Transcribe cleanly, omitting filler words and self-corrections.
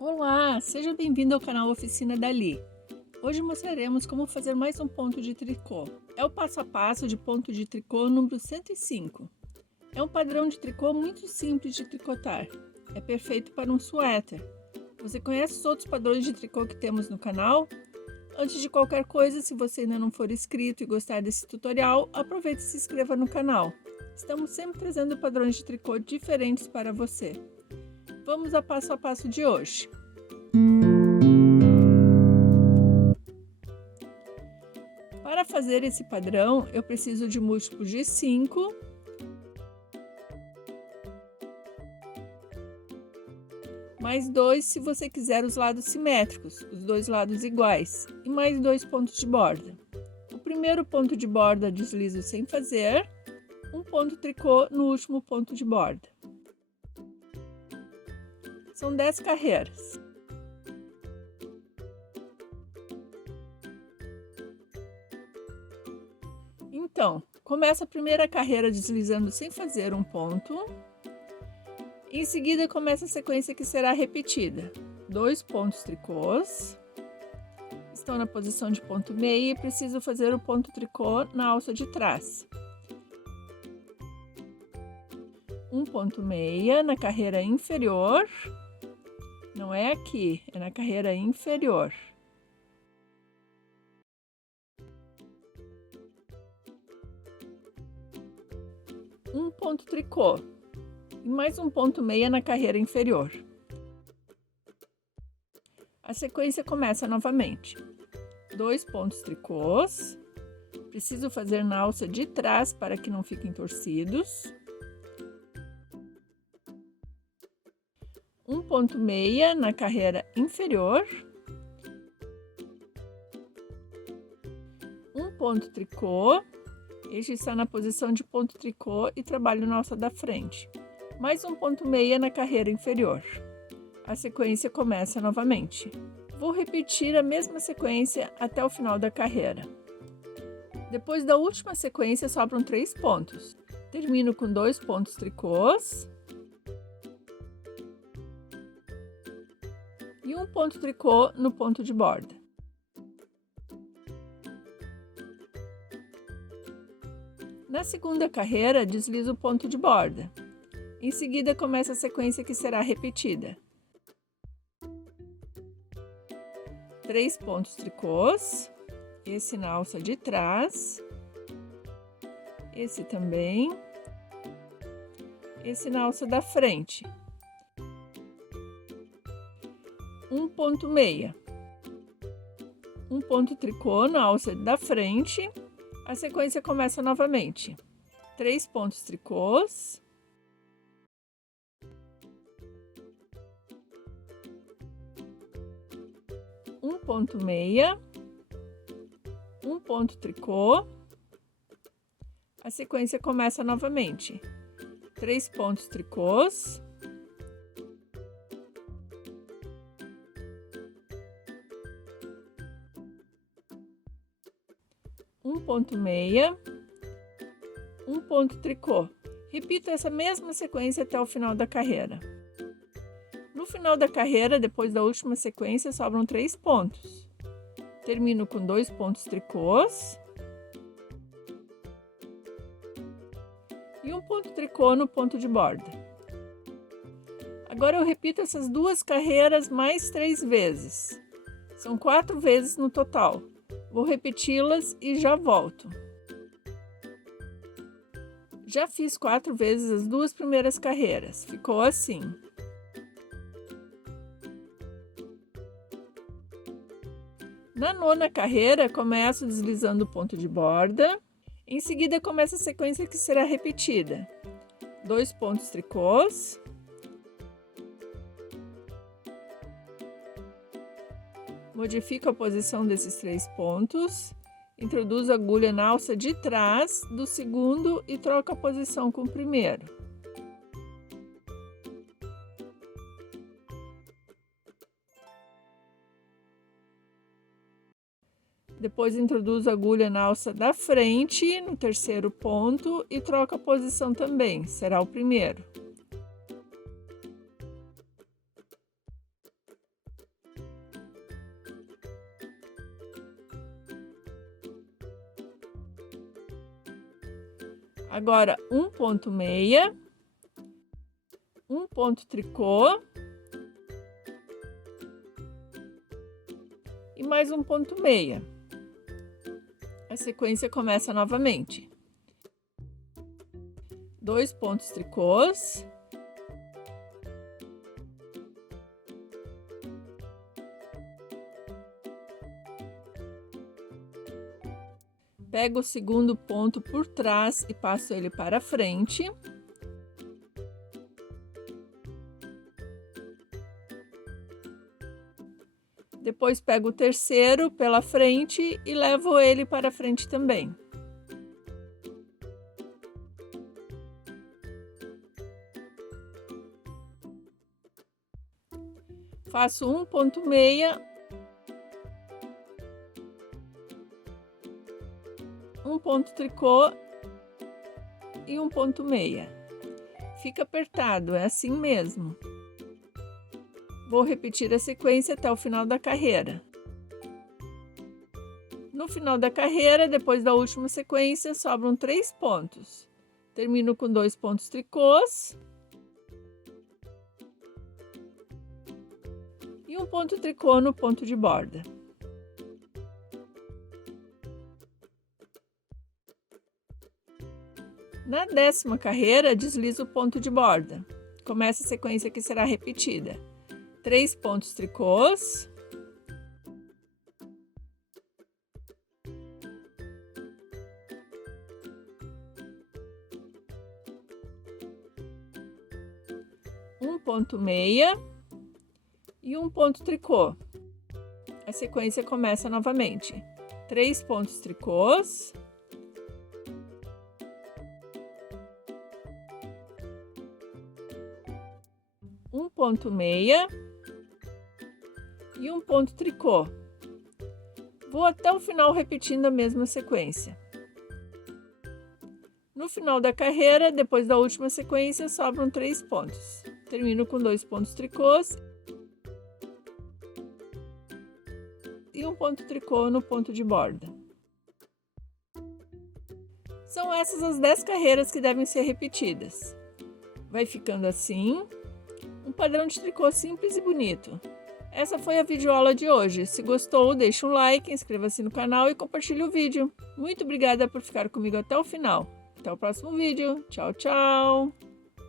Olá, seja bem-vindo ao canal Oficina Dali. Hoje mostraremos como fazer mais um ponto de tricô. É o passo a passo de ponto de tricô número 105. É um padrão de tricô muito simples de tricotar. É perfeito para um suéter. Você conhece os outros padrões de tricô que temos no canal? Antes de qualquer coisa, se você ainda não for inscrito e gostar desse tutorial, aproveite e se inscreva no canal. Estamos sempre trazendo padrões de tricô diferentes para você. Vamos ao passo a passo de hoje. Para fazer esse padrão, eu preciso de múltiplos de 5, mais 2 se você quiser os lados simétricos, os dois lados iguais, e mais 2 pontos de borda. O primeiro ponto de borda deslizo sem fazer, um ponto tricô no último ponto de borda. São 10 carreiras. Então, começa a primeira carreira deslizando sem fazer um ponto. Em seguida, começa a sequência que será repetida. 2 pontos tricôs. Estão na posição de ponto meia e preciso fazer o ponto tricô na alça de trás. Um ponto meia na carreira inferior. Não é aqui, é na carreira inferior. Um ponto tricô e mais um ponto meia na carreira inferior. A sequência começa novamente. 2 pontos tricôs. Preciso fazer na alça de trás para que não fiquem torcidos. Um ponto meia na carreira inferior. Um ponto tricô. Este está na posição de ponto tricô e trabalho na alça da frente. Mais um ponto meia na carreira inferior. A sequência começa novamente. Vou repetir a mesma sequência até o final da carreira. Depois da última sequência sobram 3 pontos. Termino com 2 pontos tricôs e um ponto tricô no ponto de borda. Na segunda carreira, deslizo o ponto de borda. Em seguida, começa a sequência que será repetida. 3 pontos tricôs, esse na alça de trás, esse também, esse na alça da frente. Um ponto meia, um ponto tricô na alça da frente. A sequência começa novamente. 3 pontos tricôs, um ponto meia, um ponto tricô. A sequência começa novamente. 3 pontos tricôs, um ponto meia, um ponto tricô. Repito essa mesma sequência até o final da carreira. No final da carreira, depois da última sequência, sobram 3 pontos. Termino com 2 pontos tricôs e um ponto tricô no ponto de borda. Agora eu repito essas 2 carreiras mais 3 vezes. São 4 vezes no total. Vou repeti-las e já volto. Já fiz 4 vezes as 2 primeiras carreiras. Ficou assim. Na nona carreira, começo deslizando o ponto de borda. Em seguida, começa a sequência que será repetida. 2 pontos tricôs. Modifico a posição desses 3 pontos. Introduzo a agulha na alça de trás do segundo e troco a posição com o primeiro. Depois introduzo a agulha na alça da frente, no terceiro ponto, e troco a posição também, será o primeiro. Agora, um ponto meia, um ponto tricô e mais um ponto meia. A sequência começa novamente. 2 pontos tricôs, pego o segundo ponto por trás e passo ele para frente. Depois pego o terceiro pela frente e levo ele para frente também. Faço um ponto meia, um ponto tricô e um ponto meia. Fica apertado, é assim mesmo. Vou repetir a sequência até o final da carreira. No final da carreira, depois da última sequência, sobram 3 pontos. Termino com 2 pontos tricôs e um ponto tricô no ponto de borda. Na 10ª carreira, deslizo o ponto de borda. Começa a sequência que será repetida. 3 pontos tricôs, um ponto meia e um ponto tricô. A sequência começa novamente. 3 pontos tricôs, um ponto meia e um ponto tricô. Vou até o final repetindo a mesma sequência. No final da carreira, depois da última sequência, sobram 3 pontos. Termino com 2 pontos tricôs e um ponto tricô no ponto de borda. São essas as 10 carreiras que devem ser repetidas. Vai ficando assim, um padrão de tricô simples e bonito. Essa foi a videoaula de hoje. Se gostou, deixe um like, inscreva-se no canal e compartilhe o vídeo. Muito obrigada por ficar comigo até o final. Até o próximo vídeo. Tchau, tchau!